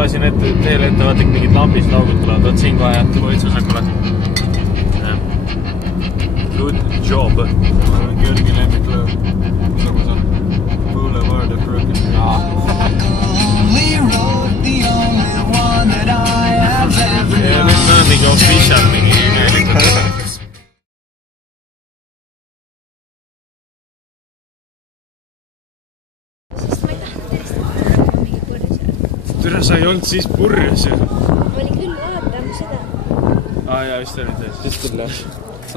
pole siin teele ettevaatlik mingid lambis laugud tulevad. Oot siin kohe jätta võitsusakule. Good job. Jürgi lemmiklööv. Samas on Boulevard of Broken Dreams. Ja nüüd on mingi official mingi meelitud. Türa, sa ei olnud siis purjus ju. Ma olin küll vaatama seda. Jaa, vist oli tees. Siis küll jah.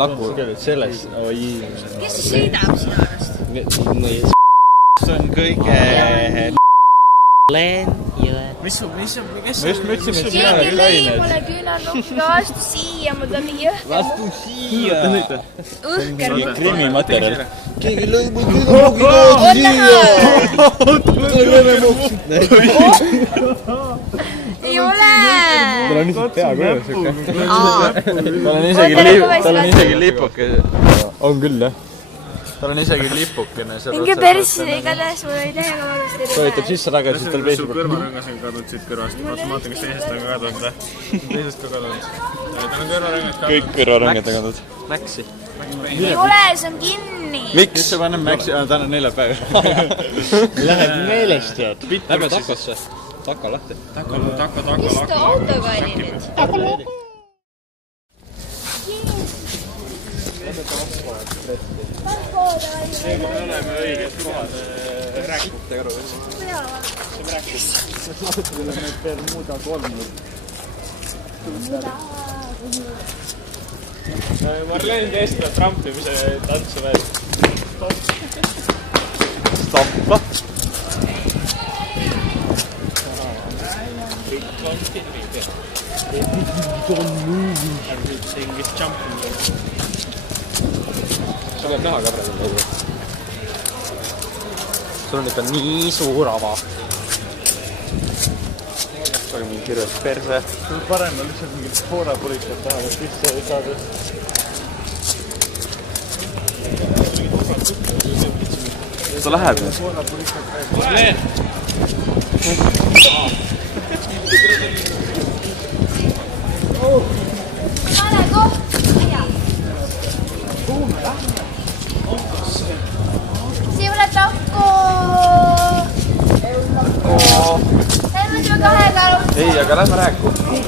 Laku. Sellest. Oi. Kes sõidab sinu arust? See on kõige... Len Jõe. Mis sul, kes me just mõtlesime, et sina keegi lõi mulle küünarnukkiga vastu siia, mul ta mingi jõhker. Vastu siia. Õhker. Krimimaterjal. Keegi lõi mul küünarnukkiga vastu siia. Ei ole. Tal on lihtsalt pea kõrves. Tal on isegi lipuke. On küll jah. Tal on isegi lipukene. Minge persi, igatahes mul oli täiega valust. Soetab sisse tagasi, siis tal sul peisib. kõrvarõngas on kadunud siit kõrvast. Ma vaatan, kas teisest on ka kadunud või? Teisest ka kadunud. Tal on kõrvarõngad kadunud. Kõik kõrvarõngad on kadunud. Mäksi. Ei ole, see on kinni. Miks sa paneb Mäksi? Ta on neljapäev. Läheb meelest jääd. Lähme takosse. Taka lahti. Mis ta autoga oli nüüd? Need on oleme õiged kohad rääkute kõrvus. See rääkis. Lautadele need peal muuda kolmnud. Marleen käis seda trampimise tantsu veel. Stampa. Kõik on filmid. Everything is jumping. Sa peab näha ka praegu. Sul on ikka nii suur ava. Aga mingi kirjas perse. Parem on lihtsalt mingid foorapoliikat tahavad sisse saada. Ta läheb ju. Marleen! Vale koht. Siulle takku. Lähme sinuga kahega. Ei, aga lähme rääku. Ei.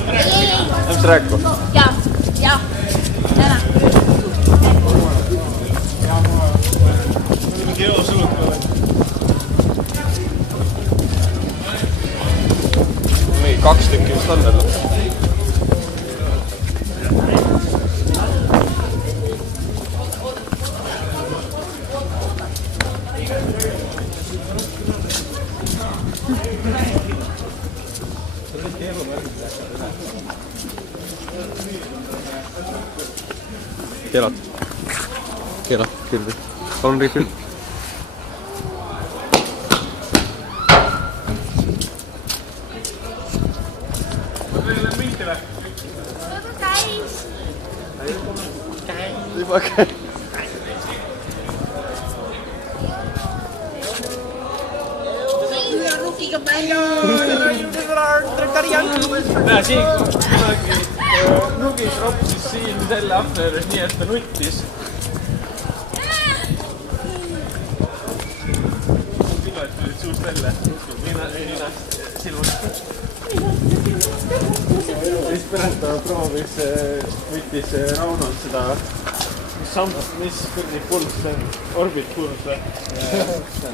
Lähme rääku. Ja. Täna. Mingi joosuluk ole. Mingi 2 tükki vist on veel. Keelad. Keelad, küll. Palun rihvil. Juba käi. Näe, siin nugis ropsis siin selle ahveres nii, et ta nuttis. Silvad tulid suust välja. Ninast silmast. Siis pärast ta proovis, võttis Raunolt seda, mis kurdi pulss see on, orbit pulss või? See on